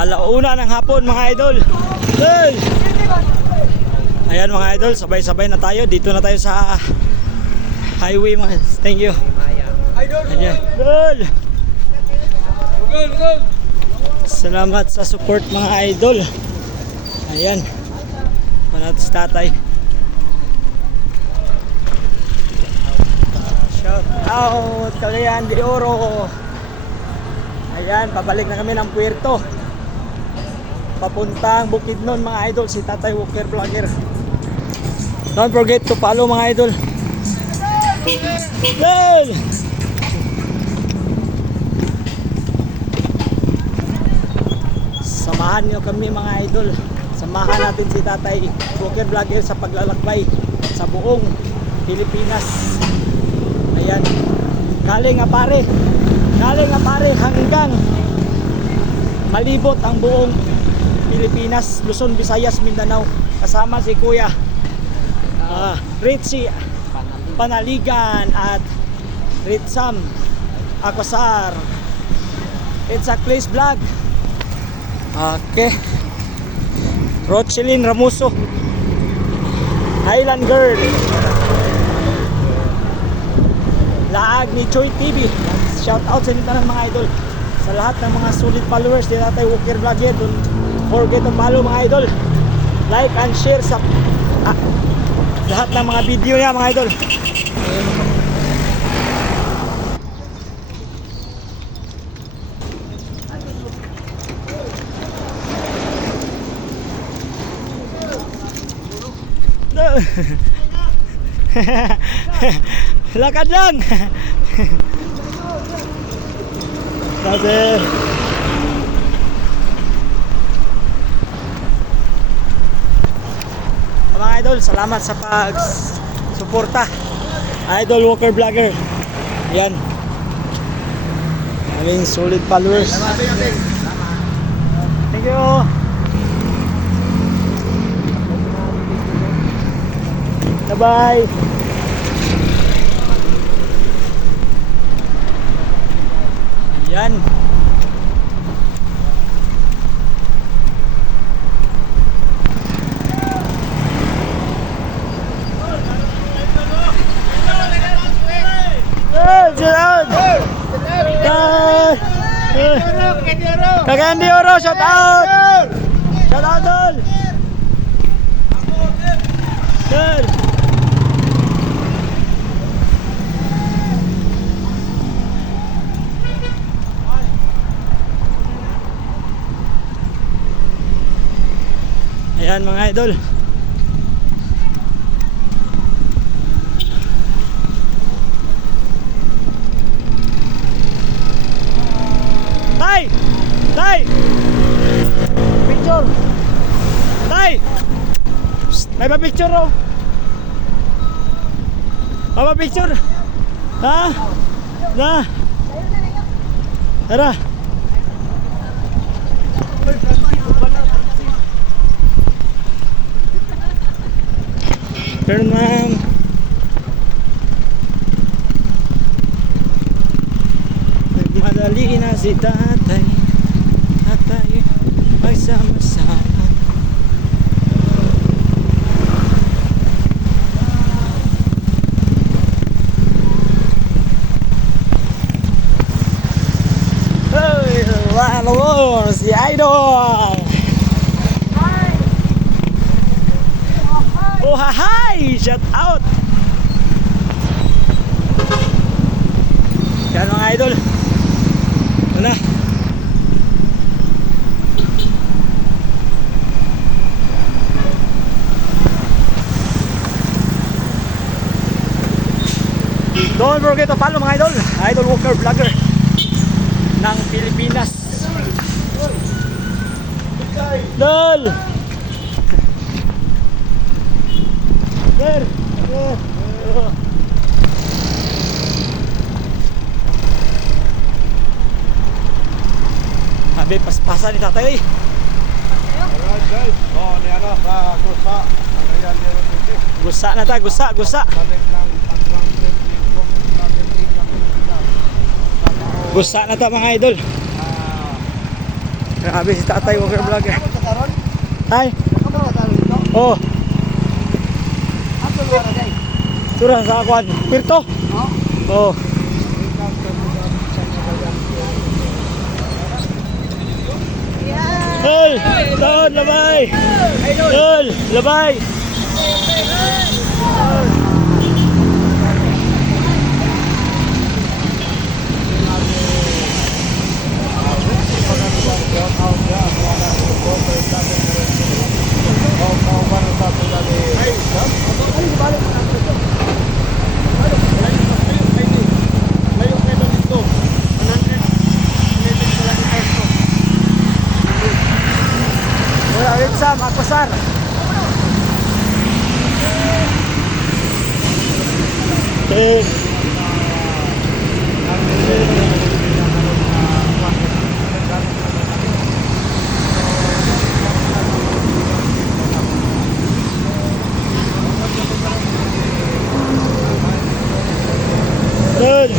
Alauna ng hapon mga idol. Hey! Ayan mga idol, sabay-sabay na tayo. Dito na tayo sa highway mga. Thank you. Ayan. Idol! Salamat sa support mga idol. Ayan. Panat sa tatay. Shout out Cagayan de Oro. Ayan, pabalik na kami ng Puerto. Papuntang Bukidnon mga idol, si Tatay Walker Vlogger. Don't forget to follow mga idol. Hey! Samahan nyo kami mga idol. Samahan natin si Tatay Walker Vlogger sa paglalakbay sa buong Pilipinas. Ayan. Galing nga pare hanggang malibot ang buong Pilipinas, Luzon, Visayas, Mindanao. Kasama si Kuya Richie Panaligan at Ritsam Akosar. It's a Clays Vlog. Okay. Rochelin Ramuso, Highland Girl, Laag ni Choi TV. Shout out sa inyo mga idol. Sa lahat ng mga solid followers ni Tatay Walker Vlogger, don't forget to follow mga idol. Like and share sa lahat ng mga video niya mga idol. Lakad lang. Kasi mga idol, salamat sa pag-suporta. Idol Walker Vlogger. Yan. Aming solid followers. Thank you. Bye-bye. Yan. Cagayan de Oro, shout out. Shout out dol. Sir. Ayan mga idol. Tay! Tay! Picture! Tay! Psst, may pa-picture raw. Pa-picture! Ha? Na? Tara! Turn ma'am. Nagmadali na si tatay. Tatay magsama-sama. Hey, hello, si Idol. Oh, hi! Shout out! Yan mga idol. Ito na. Don't forget to follow mga idol. Idol Walker Vlogger ng Pilipinas. Dol! Sir! Sabi, paspasan ni tatay. Alright guys, ni ano sa Gusa. Cagayan de Oro City. Gusa na ta, gusa. Balik ng pag-transit ni Government natin dito ng Pilipinas. Gusa na ta mga idol. Grabe si Tatay Walker Vlogger. Karon? Ay, Kamu karon dito? oh, Ato lugar na turang sa akuan. Pirto? Oh. Oh. Hey, Don, labay. Don, labay. Wala rin sa Makosar. Eh, Don.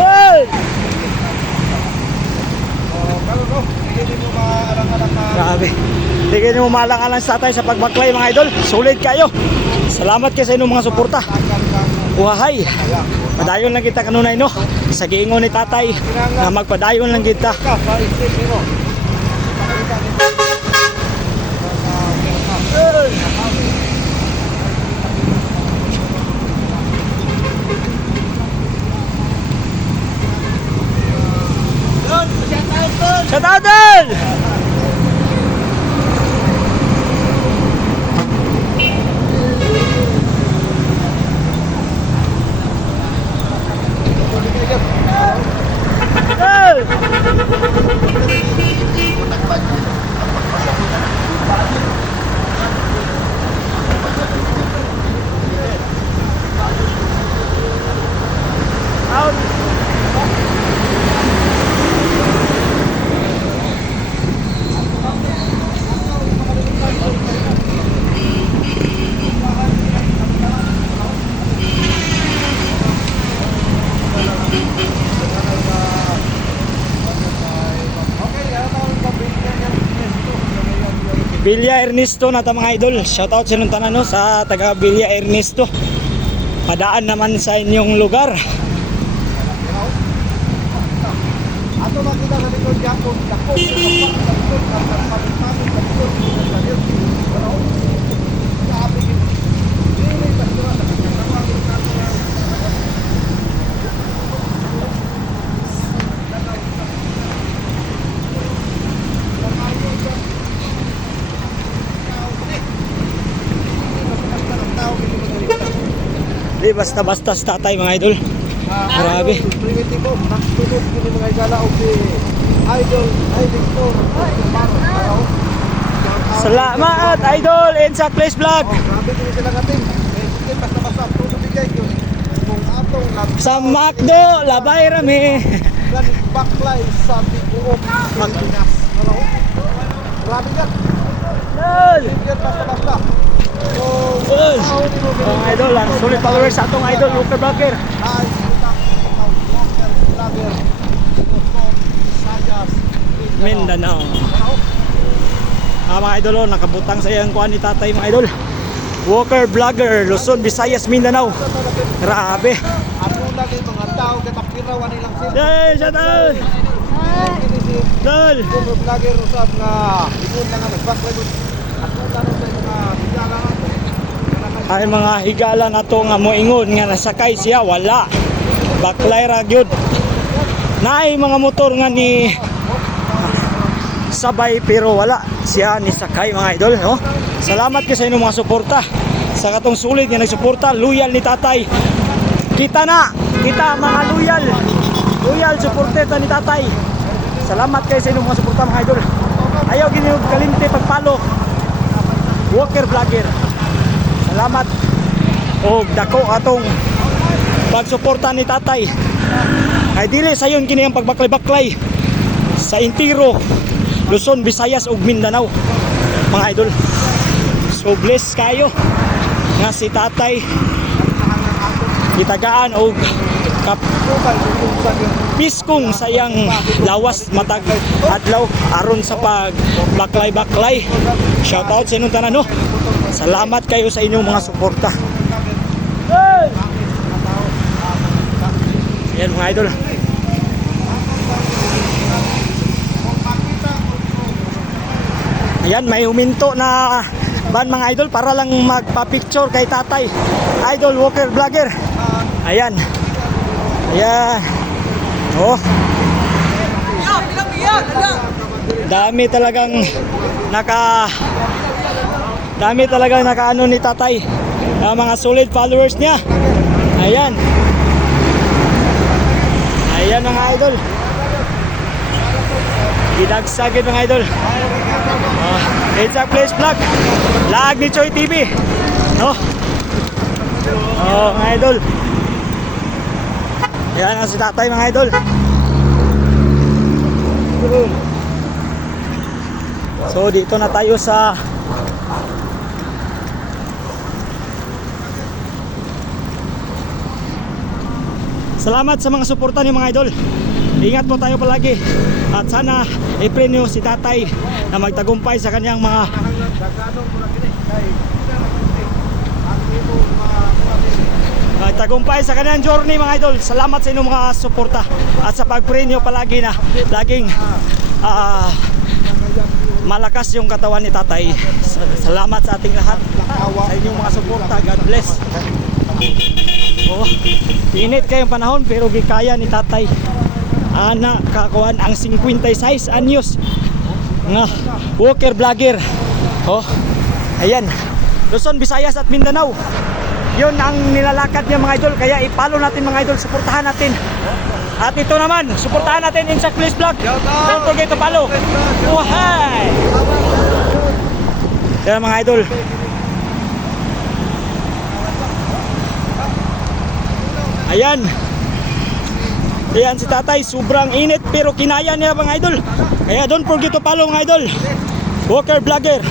Hey! Grabe. Hindi kayo mo malang-alang sa tatay sa pagbaklay mga idol. Sulit kayo. Salamat kayo sa inyong mga suporta. Buhay. Padayon lang kita kanunay no. Sa giingon ni tatay na magpadayon lang kita. Sa tatay! Hey! Out! Villa Ernesto na ta mga idol. Shoutout sa inyong tanan no, sa taga Villa Ernesto. Padaan naman sa inyong lugar. Ato makita sa likod Jacob, Jacob, Di basta-basta sa tatay mga idol. Grabe. Primitibo, nagtulog kini mga igala og si Idol, ay Victor. Salamat idol in sa Clash Vlog. Grabe kini sila ngating. Eh, sige, basta-basta tulog bigay ko. Kung atong Sa Macdo, labay rami. ganing backline sa Biguog, Pilipinas. Ano? Grabe yan. Idol. Yan basta-basta. So, Idol. Mga idol, ang solid followers sa atong idol Walker Vlogger. ay sila Walker Vlogger, Luzon, Visayas, Mindanao. Ano? Mga idol, oh, nakabutang sa iyang kuha ni tatay mga idol. Walker Vlogger, Luzon, Visayas, Mindanao. Grabe. Ako lagi mga tao katapirawan nilang sila. Yay, shoutout. Kini si Idol. Walker Vlogger usab nga ikon na nga nagbackline. Ako tanong sa mga bigala nga. Ay mga higala na to nga moingon nga nasakay siya, wala. Baklay ra gyud. Naay mga motor nga ni sabay pero wala siya ni sakay mga idol no? Salamat kayo sa inyong mga suporta sa katong sulit nga nagsuporta, loyal ni tatay. Kita na, kita mga loyal supporter ni tatay. Salamat kayo sa inyong mga suporta mga idol. Ayaw gini og kalimte pagpalo. Walker Vlogger. Salamat og dako atong pagsuporta ni tatay. Ay dili sayon kini ang pagbaklay-baklay sa Intiro, Luzon, Visayas ug Mindanao mga idol. So bless kayo nga si tatay gitagaan o piskong sayang lawas matag adlaw aron sa pag baklay. Shout out sa inyong tanan no. Salamat kayo sa inyong mga suporta. Ayan mga idol. Ayan, may huminto na ban mga idol para lang magpa-picture kay tatay. Idol Walker Vlogger. Ayan. Ayan. Oh. Dami talagang nakaano ni tatay. Mga solid followers niya. Ayan. Ayan mga idol. Gidagsagin mga idol. It's a place vlog. Lag ni Choy TV. No? Oh, mga idol. Ayan ang si tatay mga idol. So dito na tayo sa salamat sa mga suporta niyo mga idol. Ingat po tayo palagi. At sana i-pray si tatay na magtagumpay sa kanyang mga magtagumpay sa kanyang journey mga idol. Salamat sa inyong mga suporta at sa pag-pray niyo palagi na laging malakas yung katawan ni tatay. Salamat sa ating lahat sa inyong mga suporta. God bless. Oh, init kayong panahon pero gikaya ni tatay. Ana kakuan ang 56 anyos nga Walker Vlogger. Oh, ayan. Luzon, Visayas at Mindanao. Yun ang nilalakad niya mga idol. Kaya i-follow natin mga idol. Suportahan natin. At ito naman, suportahan natin Insak Place Vlog. Don't forget to follow. Oh, hi! Yan mga idol. Ayan. Ayan si tatay. Sobrang init pero kinaya niya mga idol. Kaya don't forget to follow mga idol. Walker Vlogger.